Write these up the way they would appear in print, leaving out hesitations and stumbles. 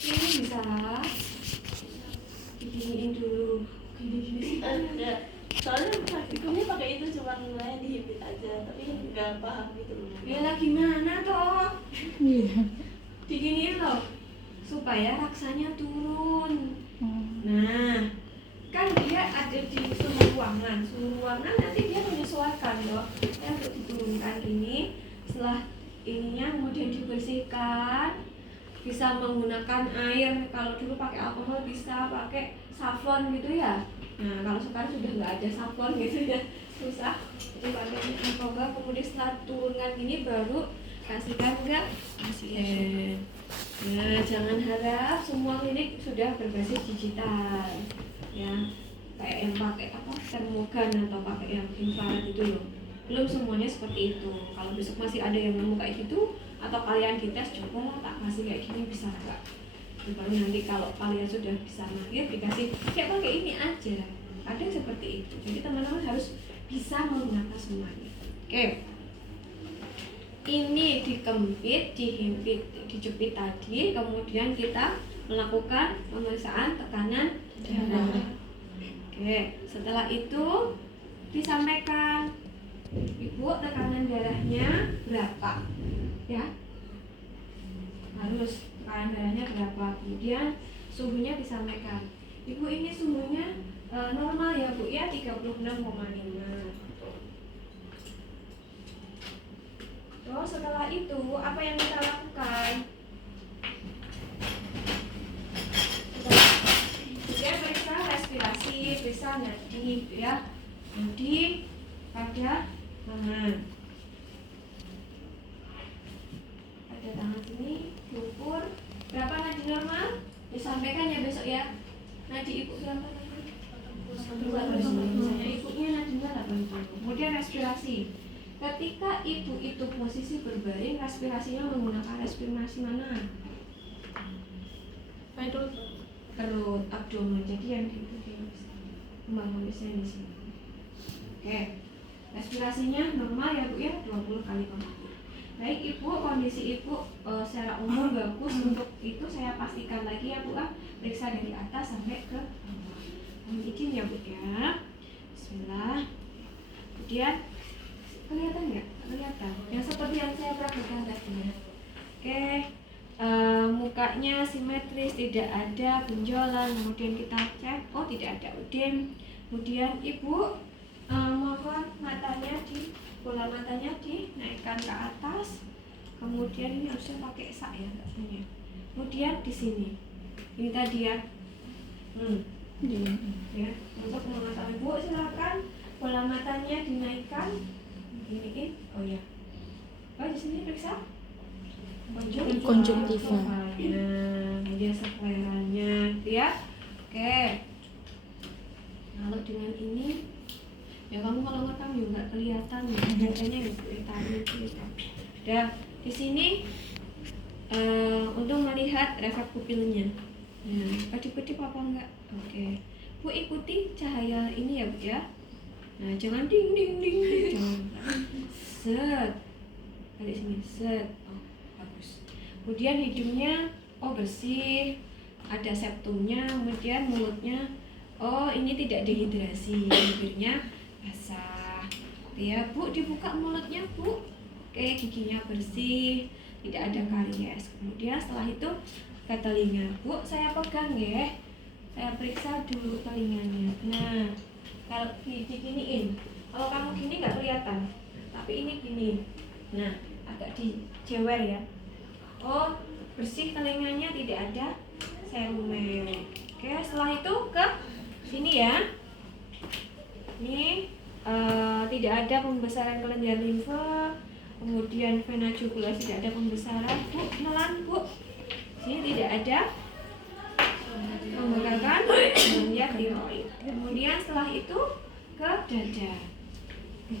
Ini bisa diginiin dulu. Gini-gini. Soalnya praktikumnya pakai itu cuma mulai dihipit aja, tapi nggak paham gitu loh. Ya gimana toh? Iya. Diginiin loh supaya raksanya turun. Nah, kan dia ada di suhu ruangan. Suhu ruangan nanti dia menyesuaikan loh. Ya untuk diturunkan ini, setelah ininya kemudian dibersihkan, bisa menggunakan air. Kalau dulu pakai alkohol bisa pakai saffron gitu ya. Nah kalau sekarang sudah nggak ada saffron gitu ya, susah. Jadi pakainya alkohol. Kemudian setelah turunkan ini baru kasihkan ke pasien. Nah jangan harap semua klinik sudah berbasis digital ya, kayak yang pakai apa termogan atau pakai yang infrared itu loh. Belum semuanya seperti itu. Kalau besok masih ada yang nemu kayak gitu atau kalian dites, coba tak kasih kayak gini bisa enggak. Baru nanti kalau kalian sudah bisa mahir dikasih kayak pakai ini aja. Ada seperti itu. Jadi teman-teman harus bisa menggunakan semuanya. Oke. Ini dikempit, dihimpit, dijepit tadi, kemudian kita melakukan pemeriksaan tekanan darah. Oke, setelah itu disampaikan, Ibu tekanan darahnya berapa? Ya. Harus tekanan darahnya berapa? Kemudian suhunya disampaikan. Ibu ini suhunya normal ya Bu ya, 36,5. Terus setelah itu apa yang kita lakukan? Kemudian periksa respirasi, periksa nadi ya. Nadi pada tangan. Pada tangan sini diukur berapa nadi normal? Disampaikan ya besok ya. Nadi ibu berapa tadi? Misalnya ibunya nadinya 80. Kemudian respirasi. Ketika ibu itu posisi berbaring, respirasinya menggunakan respirasi mana? Perut. Perut, abdomen. Jadi yang di kembang habisnya di sini. Oke. Respirasinya normal ya Bu ya, 20 kali per menit. Baik Ibu, kondisi Ibu secara umum bagus. Untuk itu saya pastikan lagi ya Bu, periksa dari atas sampai ke bawah. Kami izin ya Bu ya. Bismillah. Kemudian kelihatan nggak? Kelihatan. Yang seperti yang saya peragakan tadi ya. Oke. Mukanya simetris, tidak ada benjolan. Kemudian kita cek, oh tidak ada udem. Kemudian Ibu mohon matanya bola matanya dinaikkan ke atas. Kemudian ini harusnya pakai sak ya, nggak punya. Kemudian di sini, ini tadi ya. Ya, untuk mengetahui Bu silakan bola matanya dinaikkan. Iniin, oh ya. Oh di sini periksa Konjungtiva. Kemudian skleranya, ya. Oke. Kalau dengan ini, ya kamu kalau ngerekam juga kelihatan ya, biasanya ibu tadi gitu. Udah di sini untuk melihat refleks pupilnya. Nah, kedip-kedip apa enggak? Oke. Bu ikuti cahaya ini ya Bu ya. Nah, jangan ding ding ding. Jangan. Set. Dari sini set. Oh, bagus. Kemudian hidungnya bersih. Ada septumnya, kemudian mulutnya ini tidak dehidrasi, bibirnya basah. Ya, Bu, dibuka mulutnya, Bu. Oke, giginya bersih, tidak ada karies. Kemudian setelah itu ke telinga. Bu, saya pegang ya. Saya periksa dulu telinganya. Nah, kalau diginiin, kalau kamu gini nggak kelihatan, tapi ini gini. Nah, agak dijewer ya. Oh, bersih telinganya, tidak ada serumen. Oke, setelah itu ke sini ya. Ini tidak ada pembesaran kelenjar limfa, kemudian vena jugular tidak ada pembesaran. Bu, nelan Bu. Sini tidak ada pembengkakan kelenjar tiroid. Kemudian setelah itu ke dada.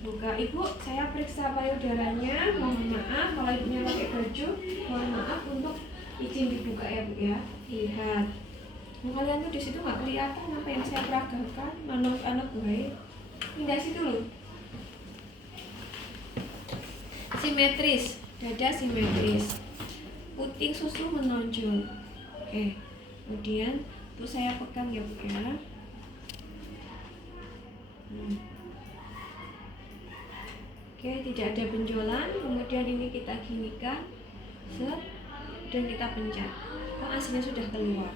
Buka Ibu, saya periksa payudaranya. Mohon maaf kalau ibunya pakai baju, mohon maaf untuk izin dibuka ya Bu ya. Lihat. Kalian tuh di situ nggak kelihatan apa yang saya peragakan, anak-anak baik. Pindah situ loh. Simetris, dada simetris. Puting susu menonjol. Oke, kemudian untuk saya pegang ya Bu ya. Oke, tidak ada benjolan. Kemudian ini kita ginikan, set, dan kita pencet. Oh, aslinya sudah keluar.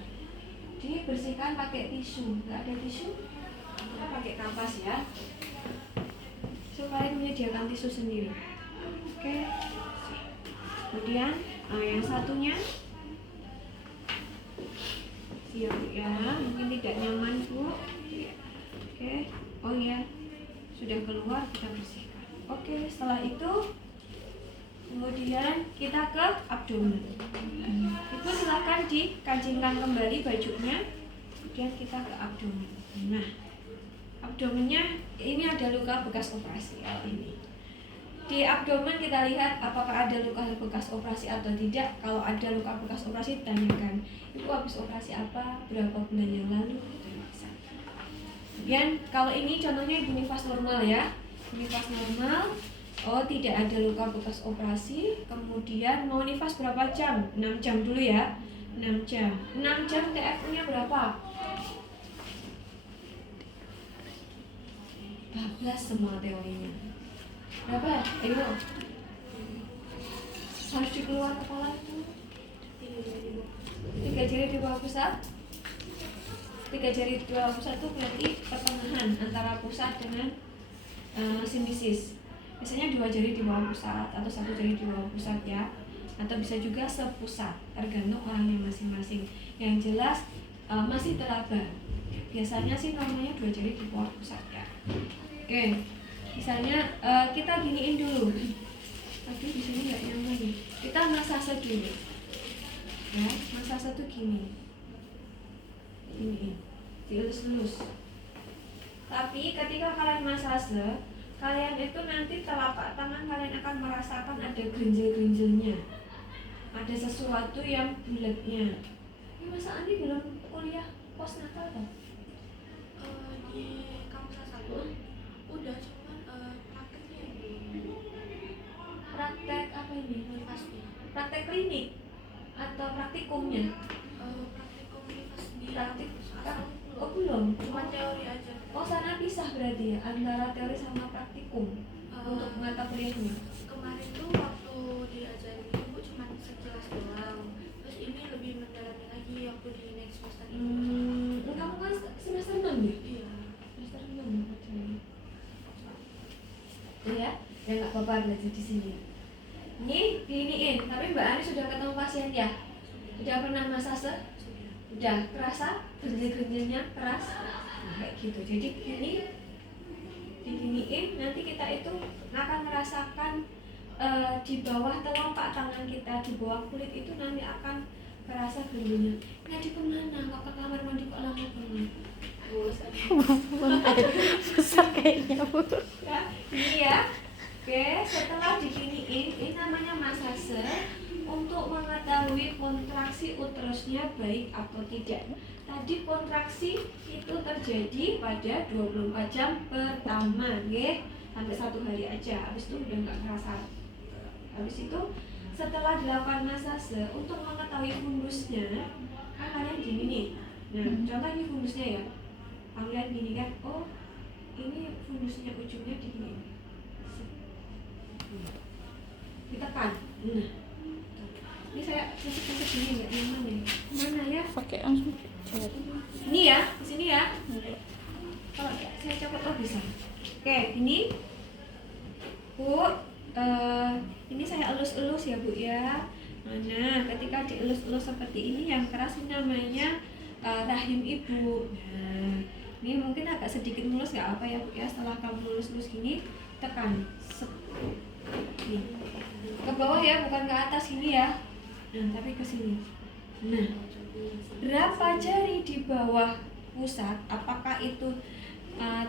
Dibersihkan pakai tisu. Nggak ada tisu, kita pakai kapas ya. Supaya menyediakan tisu sendiri. Oke. Kemudian yang satunya, siap ya. Mungkin tidak nyaman Bu. Oke. Oh ya, sudah keluar, kita bersihkan. Oke, setelah itu kemudian kita ke abdomen. Ibu silahkan dikancingkan kembali bajunya. Kemudian kita ke abdomen. Nah, abdomennya ini ada luka bekas operasi ini. Di abdomen kita lihat apakah ada luka bekas operasi atau tidak. Kalau ada luka bekas operasi, tanyakan, Ibu habis operasi apa, berapa bulan yang lalu, itu bisa. Kemudian kalau ini contohnya ibu nifas normal ya, nifas normal. Oh, tidak ada luka bekas operasi. Kemudian mau nifas berapa jam? 6 jam dulu ya. 6 jam. 6 jam TFU-nya berapa? 14 semua teorinya. Berapa? Ayo. Harus dikeluar kepala itu. 3 jari di bawah pusat. 3 jari di bawah pusat itu berarti pertengahan antara pusat dengan simfisis. Biasanya 2 jari di bawah pusat atau 1 jari di bawah pusat ya. Atau bisa juga sepusat, tergantung orangnya masing-masing. Yang jelas masih teraba. Biasanya sih namanya 2 jari di bawah pusat ya. Oke. Misalnya kita giniin dulu. Tapi di sini nggak nyaman nih. Kita massage dulu. Ya, massage tuh gini. Giniin. Dielus-elus. Tapi ketika kalian massage, kalian itu nanti telapak tangan kalian akan merasakan ada gerinjel-gerinjelnya. Ada sesuatu yang bulatnya. Ini Masa Andi belum kuliah postnatal toh? Di kampus satu udah, cuman prakteknya belum. Praktek apa ini? Pasti Praktek klinik atau praktikumnya? praktikum di Praktik asal oh belum. cuma teori aja. Oh, sana pisah berarti ya antara teori sama praktikum untuk mata kuliahnya. Kemarin tuh waktu diajarin itu Bu cuma sekilas doang. Terus ini lebih mendalami lagi waktu di next semester ini. Kamu kan semester 6 ya? Iya. Semester 6 ya? Ya nggak apa-apa belajar di sini. Ini diiniin, tapi Mbak Ani sudah ketemu pasien ya? Sudah pernah massage? Udah kerasa gerinjel-gerinjelnya keras? Nah, kayak gitu. Jadi gini diginiin, nanti kita itu akan merasakan di bawah telapak tangan kita, di bawah kulit itu nanti akan kerasa gerinjelnya. Ini kemana? Kok ke kamar mandi kok lama banget? Besar kayaknya Bu. Ya, ini ya. Oke, setelah diginiin, ini namanya massage untuk mengetahui kontraksi uterusnya baik atau tidak. Tadi kontraksi itu terjadi pada 24 jam pertama, ya, sampai 1 hari aja. Habis itu udah nggak kerasa. Habis itu setelah dilakukan massage untuk mengetahui fundusnya, kan kalian gini nih. Nah, contoh ini fundusnya ya. Kalian gini kan, oh ini fundusnya ujungnya digini. Ditekan. Nah, ini saya kasih gini nggak nyaman ya. Mana ya? Pakai langsung jari. Ini ya, di sini ya. Kalau saya copot oh bisa. Oke, ini Bu, ini saya elus-elus ya Bu ya. Nah, ketika dielus-elus seperti ini yang keras ini namanya rahim ibu. Nah, ini mungkin agak sedikit mulus nggak apa ya Bu ya. Setelah kamu lulus-lulus gini, tekan. Nih. Ke bawah ya, bukan ke atas ini ya. Nah, tapi ke sini. Nah, berapa jari di bawah pusat? Apakah itu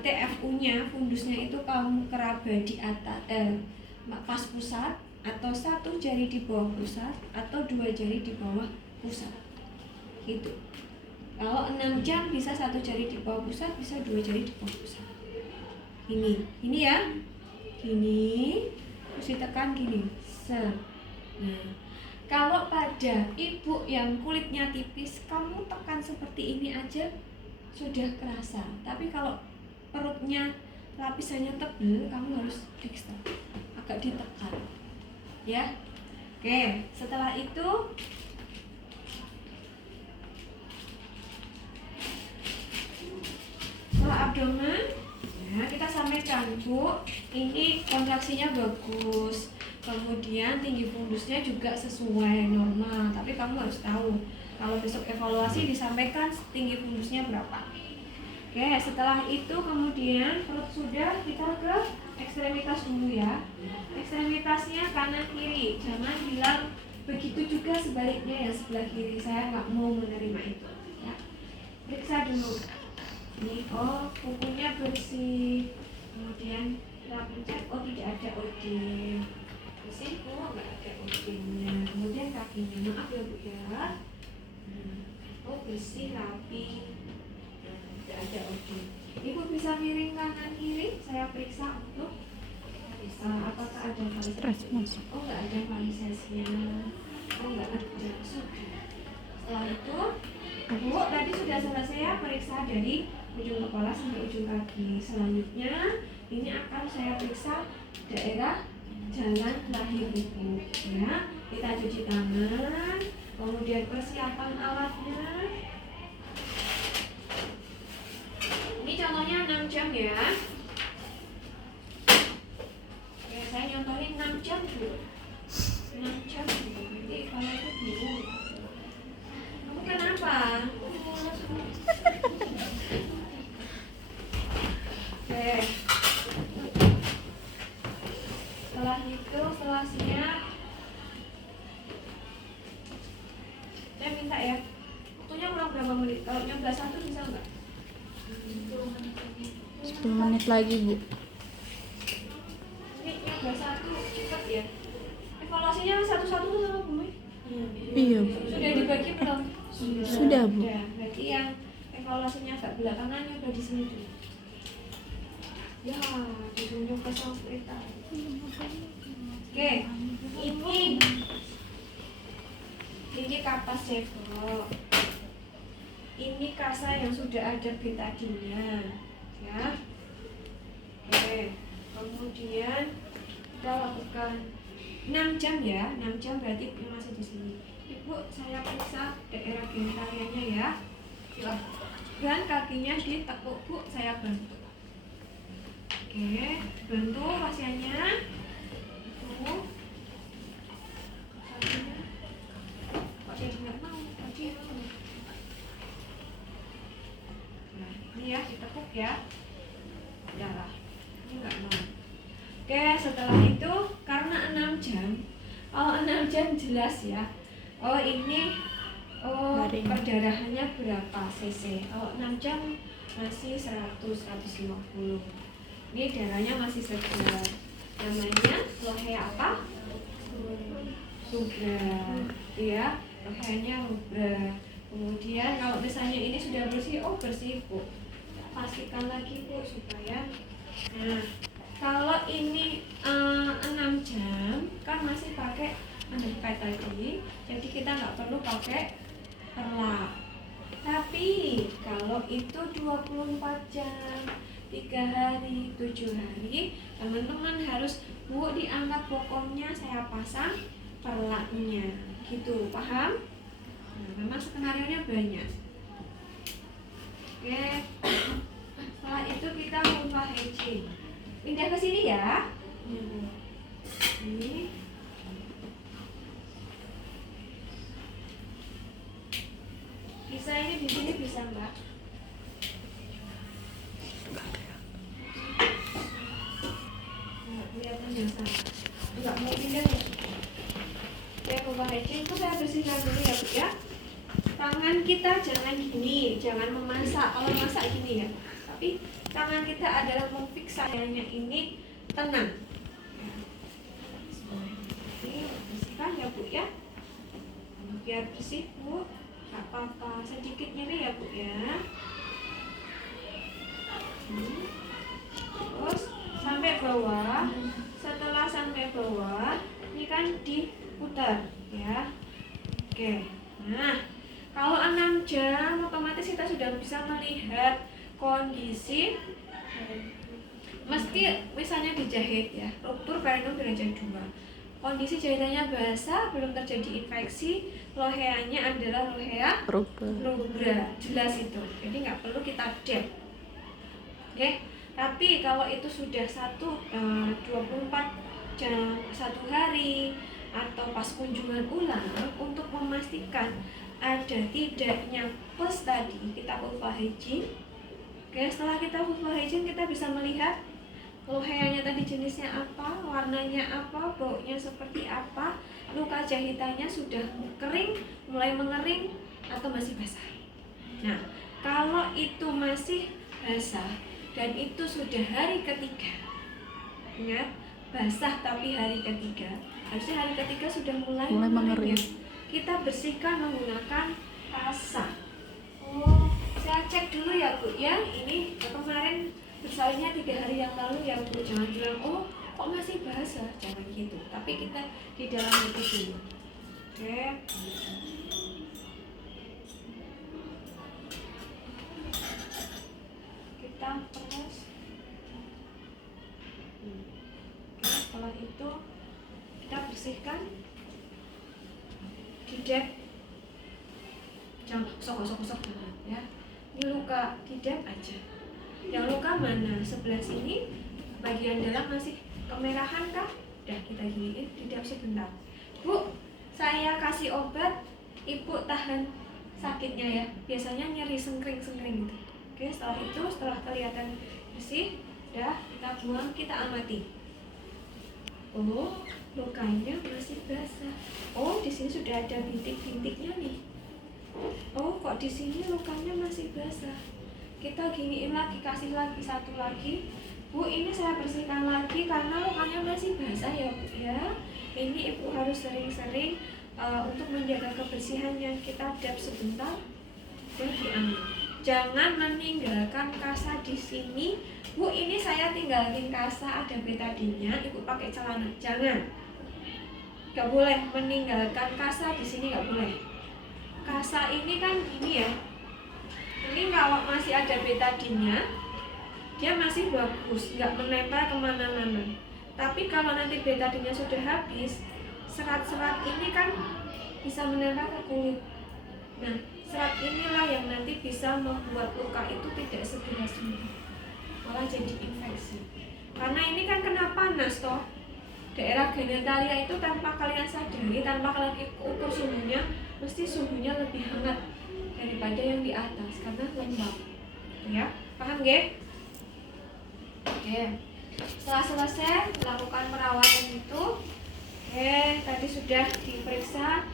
TFU-nya, fundusnya itu kamu keraba di atas pas pusat, atau 1 jari di bawah pusat, atau 2 jari di bawah pusat? Gitu. Kalau 6 jam bisa 1 jari di bawah pusat, bisa 2 jari di bawah pusat. Ini ya. Gini, terus ditekan gini. Nah, Kalau pada ibu yang kulitnya tipis, kamu tekan seperti ini aja sudah kerasa. Tapi kalau perutnya lapisannya tebal, kamu harus ekstra, agak ditekan, ya. Oke, setelah itu setelah abdomen, ya kita sampaikan, Bu, ini kontraksinya bagus, kemudian tinggi fundusnya juga sesuai normal. Tapi kamu harus tahu, kalau besok evaluasi disampaikan tinggi fundusnya berapa. Oke, setelah itu kemudian perut sudah, kita ke ekstremitas dulu ya. Ekstremitasnya kanan kiri, jangan bilang begitu juga sebaliknya ya sebelah kiri, saya nggak mau menerima itu ya. Periksa dulu ini, oh kukunya bersih, kemudian kita pencet, oh tidak ada odin, bersih, oh nggak ada odinnya. Kemudian kakinya, maaf ya Bu ya, oh bersih, rapi, tidak ada odin. Ibu bisa miring kanan kiri, saya periksa untuk apakah ada varises. Oh nggak ada varisesnya, oh nggak ada. Setelah itu Bu tadi sudah selesai ya periksa dari ujung kepala sampai ujung kaki. Selanjutnya ini akan saya periksa daerah jalan lahir ibu ya. Kita cuci tangan, kemudian persiapan alatnya. Ini contohnya 6 jam ya. Oke, saya nyontohin 6 jam dulu. 6 jam dulu. Nanti kalau itu bingung. Kamu kenapa? Oke. Setelah itu, setelah siap, saya minta ya, waktunya kurang berapa menit? Kalau nyoblos 1 bisa nggak? 10 menit lagi, Bu. Ini nyoblos 1 cepat ya. Evaluasinya satu-satu tuh sama Bu Mei? Iya, Bu. Sudah dibagi belum? Sudah, Bu. Sudah. Berarti yang evaluasinya agak belakangan udah di sini dulu. Ya, ditunjuk ke Sanskrit. Oke, ini kapas cebok. Ini kasa yang sudah ada betadinnya, ya. Oke, kemudian kita lakukan 6 jam ya, 6 jam berarti masih di sini. Ibu, saya periksa daerah genitalianya ya. Dan kakinya ditekuk, Bu, saya bantu. Oke, bantu pasiennya. Tuh. Kakinya. Kok dia nggak mau? Tadi mau. Nah, ini ya ditekuk ya. Udahlah, ini nggak mau. Oke, setelah itu karena 6 jam, kalau 6 jam jelas ya. Oh ini, oh perdarahannya berapa cc? Kalau 6 jam masih 100-150. Ini darahnya masih segar. Namanya lohe apa? Sugar, ya. Lohenya rubra. Kemudian kalau misalnya ini sudah bersih, oh bersih Bu. Pastikan lagi Bu supaya. Nah, kalau ini 6 jam kan masih pakai underpad tadi, jadi kita nggak perlu pakai perlak. Tapi kalau itu 24 jam, 3 hari, 7 hari, teman-teman harus Bu diangkat pokoknya saya pasang perlaknya, gitu, paham? Nah, memang skenario-nya banyak. Oke, setelah itu kita lupa hedging. Pindah ke sini ya. Ini. Bisa ini di sini bisa Mbak. Kelihatan yang sama. Enggak mau pindah ya. Saya coba hedging itu saya bersihkan dulu ya Bu ya. Tangan kita jangan gini, jangan memasak. Kalau masak gini ya. Tapi tangan kita adalah memfiksasinya ini tenang. Ini bersihkan ya Bu ya. Biar bersih Bu. Gak apa-apa, sedikit nyeri ya Bu ya. Terus sampai bawah. Setelah sampai bawah, ini kan diputar ya. Oke. Nah, kalau 6 jam otomatis kita sudah bisa melihat kondisi mesti misalnya dijahit ya, ruptur perineum derajat 2. Kondisi jahitannya basah, belum terjadi infeksi, loheanya adalah lohea rubra, jelas itu. Jadi nggak perlu kita dep. Oke. Tapi kalau itu sudah 24 jam, 1 hari, atau pas kunjungan ulang, untuk memastikan ada tidaknya pus tadi, kita vulva hygiene. Oke, setelah kita vulva hygiene, kita bisa melihat loheanya tadi jenisnya apa, warnanya apa, baunya seperti apa, luka jahitannya sudah kering, mulai mengering, atau masih basah. Nah, kalau itu masih basah dan itu sudah hari ketiga, ingat, basah tapi hari ketiga, harusnya hari ketiga sudah mulai mengering. Kita bersihkan menggunakan kasa. Oh, saya cek dulu ya Bu ya, ini kemarin bersalinnya 3 hari yang lalu ya Bu. Jangan bilang, oh kok masih basah, jangan gitu. Tapi kita di dalam itu dulu. Oke. Kita peras. Setelah itu kita bersihkan, didep, jangan gosok ya. Ini luka, didep aja. Yang luka mana? Sebelah sini bagian dalam masih kemerahan kah? Udah kita giniin, didep sebentar. Bu, saya kasih obat, Ibu tahan sakitnya ya. Biasanya nyeri sengkring-sengkring gitu. Oke, setelah itu, setelah kelihatan bersih, udah kita buang, kita amati. Oh, lukanya masih basah. Oh, di sini sudah ada bintik-bintiknya nih. Oh, kok di sini lukanya masih basah. Kita giniin lagi, kasih lagi, satu lagi. Bu, ini saya bersihkan lagi karena lukanya masih basah ya Bu ya. Ini Ibu harus sering-sering untuk menjaga kebersihannya. Kita dab sebentar dan diambil. Jangan meninggalkan kasa di sini. Bu, ini saya tinggalin kasa, ada betadinnya, Ibu pakai celana. Jangan. Gak boleh meninggalkan kasa di sini, gak boleh. Kasa ini kan gini ya. Ini kalau masih ada betadinnya, dia masih bagus, nggak menempel kemana-mana. Tapi kalau nanti betadinnya sudah habis, serat-serat ini kan bisa menempel ke kulit. Nah, serat inilah yang nanti bisa membuat luka itu tidak segera sembuh, malah jadi infeksi. Karena ini kan kena panas toh. Daerah genitalia itu tanpa kalian sadari, tanpa kalian ukur suhunya, mesti suhunya lebih hangat daripada yang di atas karena lembab. Ya, paham nggih? Oke. Setelah selesai melakukan perawatan itu, oke, tadi sudah diperiksa.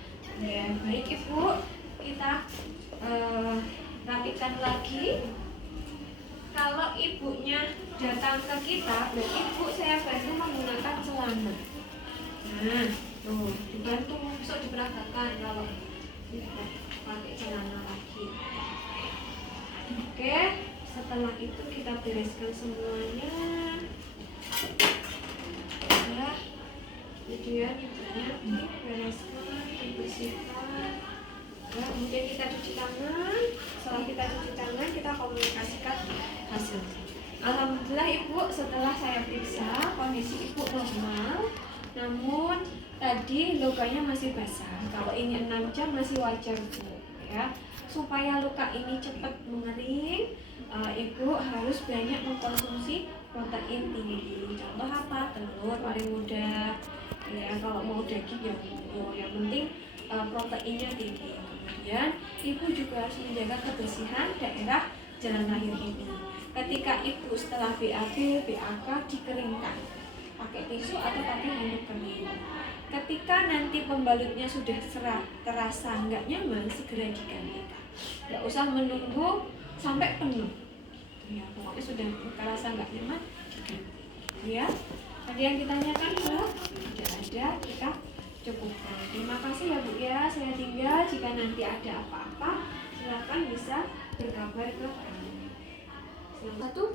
Ya, baik Ibu, kita rapikan lagi. Kalau ibunya datang ke kita, berarti Ibu saya bantu menggunakan celana. Nah, tuh dibantu, besok diperagakan kalau pakai celana lagi. Oke, setelah itu kita bereskan semuanya. Ya, kemudian ibunya dibereskan, dibersihkan. Ya, kemudian kita cuci tangan. Setelah kita cuci tangan, kita komunikasikan hasil. Alhamdulillah Ibu, setelah saya periksa kondisi Ibu normal, namun tadi lukanya masih basah. Kalau ini 6 jam masih wajar Bu ya. Supaya luka ini cepat mengering, Ibu harus banyak mengkonsumsi protein tinggi. Contoh apa? Telur paling mudah. Ya, kalau mau daging ya yang penting proteinnya tinggi. Kemudian Ibu juga harus menjaga kebersihan daerah jalan lahir ini. Ketika Ibu setelah BAB, BAK dikeringkan pakai tisu atau pakai handuk kering. Ketika nanti pembalutnya sudah terasa nggak nyaman, segera digantikan. Nggak usah menunggu sampai penuh. Ya, pokoknya sudah terasa nggak nyaman, diganti. Ya, tadi yang ditanyakan Bu, tidak ada, kita cukupkan. Terima kasih ya Bu ya, saya tinggal. Jika nanti ada apa-apa, silakan bisa berkabar ke kami. Satu.